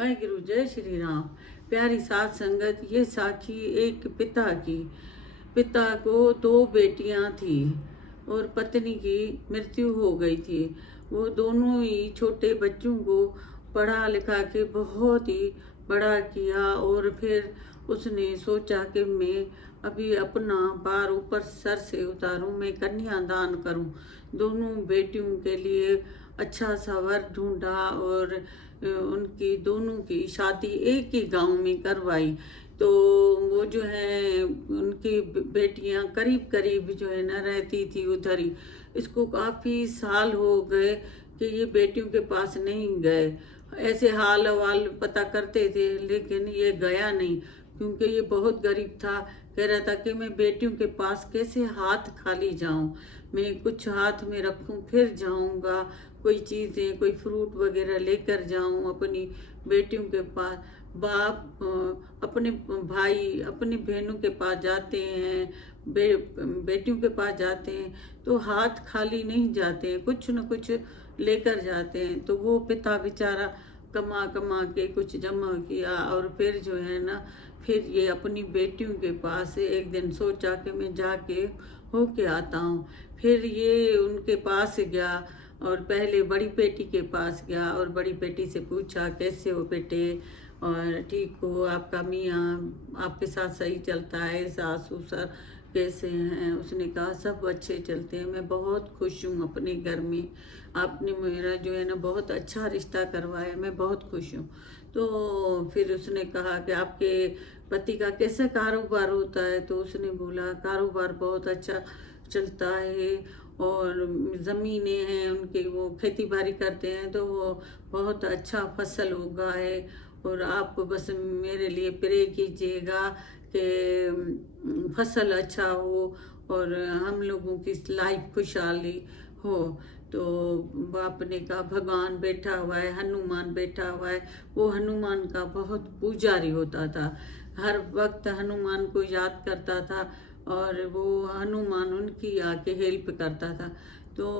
वाहिगुरु जय श्री राम। प्यारी साथ संगत, ये साखी एक पिता की। पिता को दो बेटियां थी और पत्नी की मृत्यु हो गई थी। वो दोनों ही छोटे बच्चों को पढ़ा लिखा के बहुत ही बड़ा किया और फिर उसने सोचा कि मैं अभी अपना बार ऊपर सर से उतारूं, मैं कन्यादान करूं। दोनों बेटियों के लिए अच्छा सा वर ढूंढा और उनकी दोनों की शादी एक ही गांव में करवाई। तो वो जो है उनकी बेटियां करीब करीब जो है ना रहती थी उधर ही। इसको काफ़ी साल हो गए कि ये बेटियों के पास नहीं गए। ऐसे हाल अहवाल पता करते थे लेकिन ये गया नहीं, क्योंकि ये बहुत गरीब था। कह रहा था कि मैं बेटियों के पास कैसे हाथ खाली जाऊं, मैं कुछ हाथ में रखूं फिर जाऊंगा, कोई चीज़ें कोई फ्रूट वगैरह लेकर जाऊं अपनी बेटियों के पास। बाप अपने भाई अपनी बहनों के पास जाते हैं, बेटियों के पास जाते हैं तो हाथ खाली नहीं जाते हैं, कुछ न कुछ लेकर जाते हैं। तो वो पिता बेचारा कमा कमा के कुछ जमा किया और फिर जो है ना फिर ये अपनी बेटियों के पास एक दिन सोचा कि मैं जाके होके आता हूँ। फिर ये उनके पास गया और पहले बड़ी बेटी के पास गया और बड़ी बेटी से पूछा कैसे हो बेटे, और ठीक हो, आपका मियाँ आपके साथ सही चलता है, सास ससुर कैसे हैं। उसने कहा सब अच्छे चलते हैं, मैं बहुत खुश हूँ अपने घर में, आपने मेरा जो है ना बहुत अच्छा रिश्ता करवाया, मैं बहुत खुश हूँ। तो फिर उसने कहा कि आपके पति का कैसा कारोबार होता है। तो उसने बोला कारोबार बहुत अच्छा चलता है और ज़मीनें हैं उनके, वो खेती बाड़ी करते हैं तो वो बहुत अच्छा फसल उगा है। और आप बस मेरे लिए प्रे कीजिएगा कि फसल अच्छा हो और हम लोगों की लाइफ खुशहाली हो। तो बाप ने कहा भगवान बैठा हुआ है, हनुमान बैठा हुआ है। वो हनुमान का बहुत पुजारी होता था, हर वक्त हनुमान को याद करता था और वो हनुमान उनकी आके हेल्प करता था। तो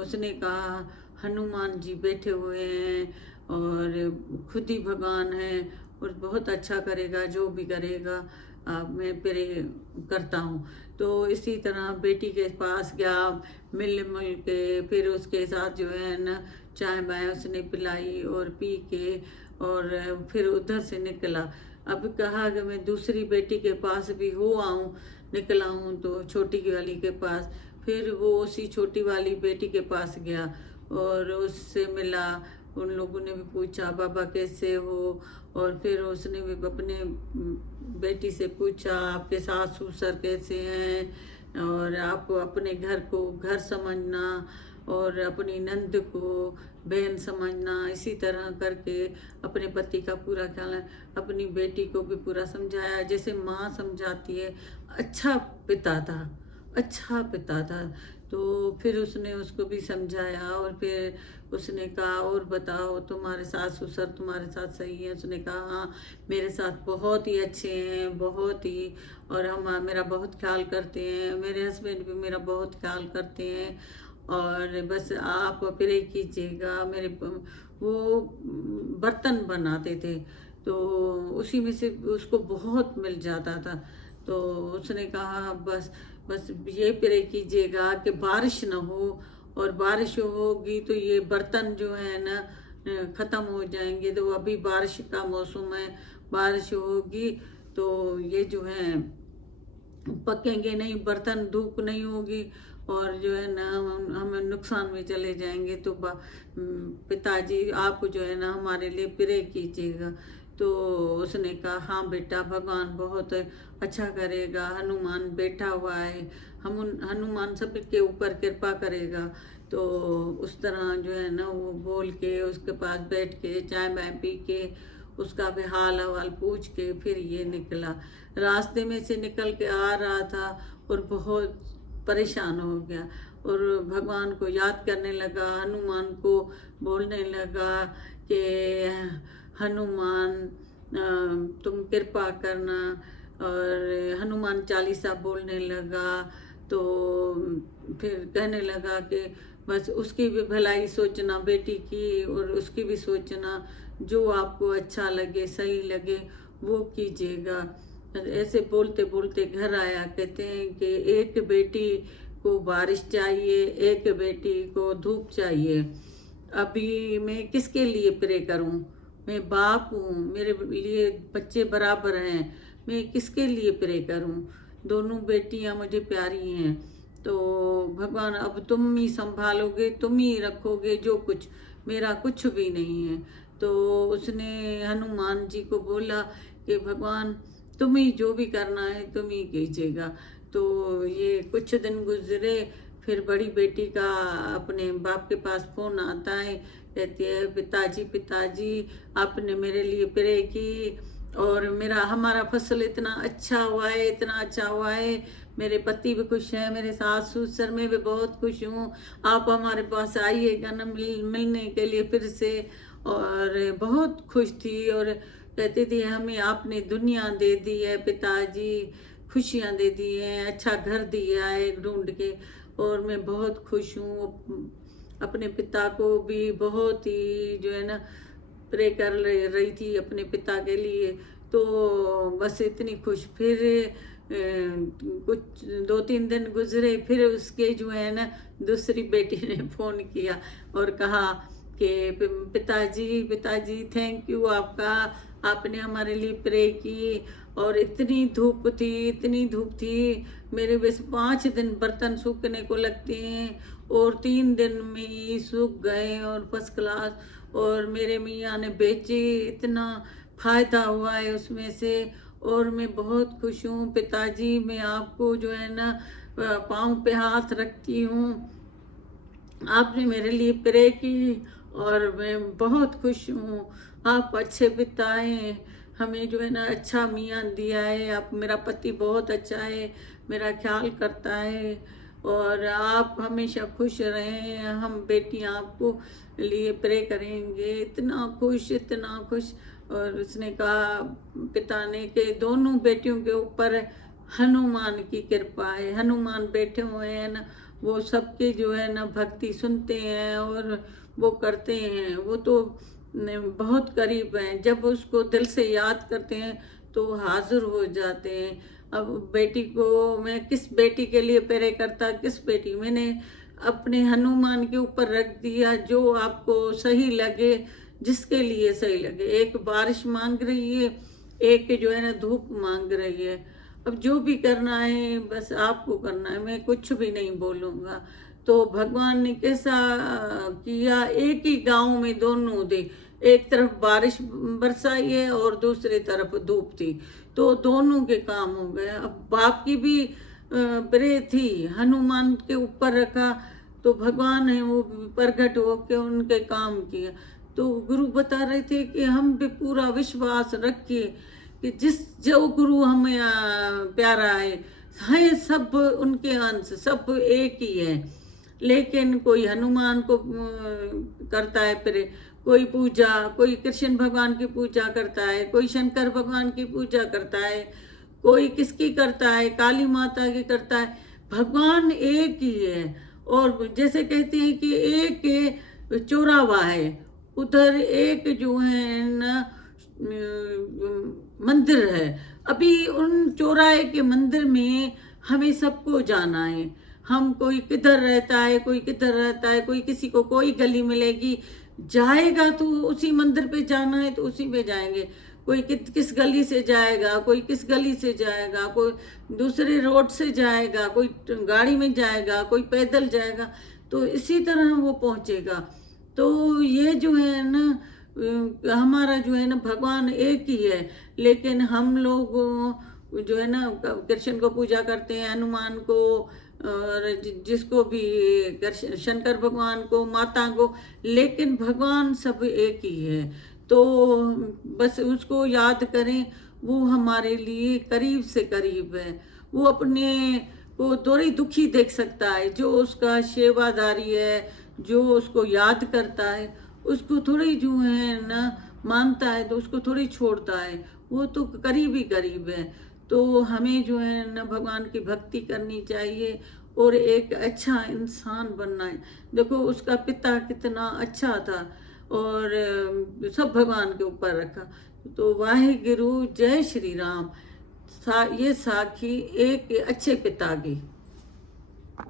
उसने कहा हनुमान जी बैठे हुए हैं और खुद ही भगवान है और बहुत अच्छा करेगा जो भी करेगा, मैं प्रे करता हूँ। तो इसी तरह बेटी के पास गया, मिल मिल के फिर उसके साथ जो है ना चाय बाय उसने पिलाई और पी के और फिर उधर से निकला। अब कहा कि मैं दूसरी बेटी के पास भी हो आऊँ, निकला हूँ तो छोटी वाली के पास। फिर वो उसी छोटी वाली बेटी के पास गया और उससे मिला, उन लोगों ने भी पूछा बाबा कैसे हो। और फिर उसने भी अपने बेटी से पूछा आपके सास ससुर कैसे हैं और आप अपने घर को घर समझना और अपनी नंद को बहन समझना। इसी तरह करके अपने पति का पूरा ख्याल है, अपनी बेटी को भी पूरा समझाया जैसे माँ समझाती है। अच्छा पिता था, अच्छा पिता था। तो फिर उसने उसको भी समझाया और फिर उसने कहा और बताओ तुम्हारे सास ससुर तुम्हारे साथ सही है। उसने कहा हाँ मेरे साथ बहुत ही अच्छे हैं, बहुत ही, और हम मेरा बहुत ख्याल करते हैं, मेरे हस्बैंड भी मेरा बहुत ख्याल करते हैं और बस आप प्रे कीजिएगा। मेरे वो बर्तन बनाते थे तो उसी में से उसको बहुत मिल जाता था। तो उसने कहा बस बस ये प्रे कीजिएगा कि बारिश ना हो, और बारिश होगी तो ये बर्तन जो है ना ख़त्म हो जाएंगे। तो अभी बारिश का मौसम है, बारिश होगी तो ये जो है पकेंगे नहीं बर्तन, धूप नहीं होगी और जो है ना हम नुकसान में चले जाएंगे। तो पिताजी आप जो है ना हमारे लिए प्रे कीजिएगा। तो उसने कहा हाँ बेटा भगवान बहुत अच्छा करेगा, हनुमान बैठा हुआ है, हम हनुमान सबके ऊपर कृपा करेगा। तो उस तरह जो है ना वो बोल के उसके पास बैठ के चाय बाय पी के उसका भी हाल अहवाल पूछ के फिर ये निकला। रास्ते में से निकल के आ रहा था और बहुत परेशान हो गया और भगवान को याद करने लगा, हनुमान को बोलने लगा कि हनुमान तुम कृपा करना, और हनुमान चालीसा बोलने लगा। तो फिर कहने लगा कि बस उसकी भी भलाई सोचना बेटी की और उसकी भी सोचना, जो आपको अच्छा लगे, सही लगे, वो कीजिएगा। ऐसे बोलते बोलते घर आया। कहते हैं कि एक बेटी को बारिश चाहिए, एक बेटी को धूप चाहिए। अभी मैं किसके लिए प्रे करूं? मैं बाप हूँ, मेरे लिए बच्चे बराबर हैं, मैं किसके लिए प्रे करूं? दोनों बेटियां मुझे प्यारी हैं। तो भगवान अब तुम ही संभालोगे, तुम ही रखोगे, जो कुछ मेरा कुछ भी नहीं है। तो उसने हनुमान जी को बोला कि भगवान तुम ही जो भी करना है तुम ही कीजिएगा। तो ये कुछ दिन गुजरे, फिर बड़ी बेटी का अपने बाप के पास फोन आता है। कहती है पिताजी पिताजी आपने मेरे लिए प्रे की और हमारा फसल इतना अच्छा हुआ है, इतना अच्छा हुआ है, मेरे पति भी खुश हैं, मेरे सास ससुर में भी बहुत खुश हूँ। आप हमारे पास आइएगा ना मिलने के लिए फिर से। और बहुत खुश थी और कहती थी हमें आपने दुनिया दे दी है पिताजी, खुशियाँ दे दी हैं, अच्छा घर दिया है ढूंढ के, और मैं बहुत खुश हूँ। अपने पिता को भी बहुत ही जो है ना प्रे कर रही थी अपने पिता के लिए। तो बस इतनी खुश। फिर कुछ 2-3 दिन गुजरे, फिर उसके जो है ना दूसरी बेटी ने फोन किया और कहा कि पिताजी पिताजी थैंक यू आपका, आपने हमारे लिए प्रे की। और इतनी धूप थी, इतनी धूप थी, मेरे बस 5 दिन बर्तन सूखने को लगते हैं और 3 दिन में ही सूख गए और फर्स्ट क्लास। और मेरे मियाँ ने बेचे, इतना फायदा हुआ है उसमें से। और मैं बहुत खुश हूँ पिताजी, मैं आपको जो है ना पाँव पे हाथ रखती हूँ, आपने मेरे लिए प्रे की और मैं बहुत खुश हूँ। आप अच्छे पिता हैं, हमें जो है ना अच्छा मियाँ दिया है। आप, मेरा पति बहुत अच्छा है, मेरा ख्याल करता है और आप हमेशा खुश रहें। हम बेटियाँ आपको लिए प्रे करेंगे। इतना खुश, इतना खुश। और उसने कहा पिता ने कि दोनों बेटियों के ऊपर हनुमान की कृपा है, हनुमान बैठे हुए हैं ना, वो सबके जो है ना भक्ति सुनते हैं और वो करते हैं। वो तो बहुत करीब हैं, जब उसको दिल से याद करते हैं तो हाजिर हो जाते हैं। अब बेटी को मैं किस बेटी के लिए प्रे करता, किस बेटी, मैंने अपने हनुमान के ऊपर रख दिया। जो आपको सही लगे, जिसके लिए सही लगे। एक बारिश मांग रही है, एक जो है ना धूप मांग रही है। अब जो भी करना है बस आपको करना है, मैं कुछ भी नहीं बोलूँगा। तो भगवान ने कैसा किया, एक ही गांव में दोनों थे, एक तरफ बारिश बरसाई है और दूसरी तरफ धूप थी, तो दोनों के काम हो गए। अब बाप की भी प्रे थी, हनुमान के ऊपर रखा तो भगवान है वो प्रकट होके उनके काम किया। तो गुरु बता रहे थे कि हम भी पूरा विश्वास रखिए कि जो गुरु हमें प्यारा है सब उनके अंश, सब एक ही है। लेकिन कोई हनुमान को करता है प्रे, कोई पूजा, कोई कृष्ण भगवान की पूजा करता है, कोई शंकर भगवान की पूजा करता है, कोई किसकी करता है, काली माता की करता है। भगवान एक ही है। और जैसे कहते हैं कि एक चौरावा है, उधर एक जो है ना मंदिर है। अभी उन चौराहे के मंदिर में हमें सबको जाना है। हम, कोई किधर रहता है, कोई किधर रहता है, कोई किसी को कोई गली मिलेगी, जाएगा तो उसी मंदिर पे जाना है तो उसी पे जाएंगे। कोई किस गली से जाएगा, कोई किस गली से जाएगा, कोई दूसरे रोड से जाएगा, कोई गाड़ी में जाएगा, कोई पैदल जाएगा, तो इसी तरह वो पहुंचेगा। तो ये जो है ना हमारा जो है ना भगवान एक ही है। लेकिन हम लोग जो है ना कृष्ण को पूजा करते हैं, हनुमान को, और जिसको भी शंकर भगवान को, माता को, लेकिन भगवान सब एक ही है। तो बस उसको याद करें, वो हमारे लिए करीब से करीब है। वो अपने को थोड़ी दुखी देख सकता है, जो उसका सेवादारी है, जो उसको याद करता है, उसको थोड़ी जो है ना मानता है तो उसको थोड़ी छोड़ता है। वो तो करीब ही करीब है। तो हमें जो है ना भगवान की भक्ति करनी चाहिए और एक अच्छा इंसान बनना है। देखो उसका पिता कितना अच्छा था और सब भगवान के ऊपर रखा। तो वाहिगुरु जय श्री राम। ये साखी एक अच्छे पिता की।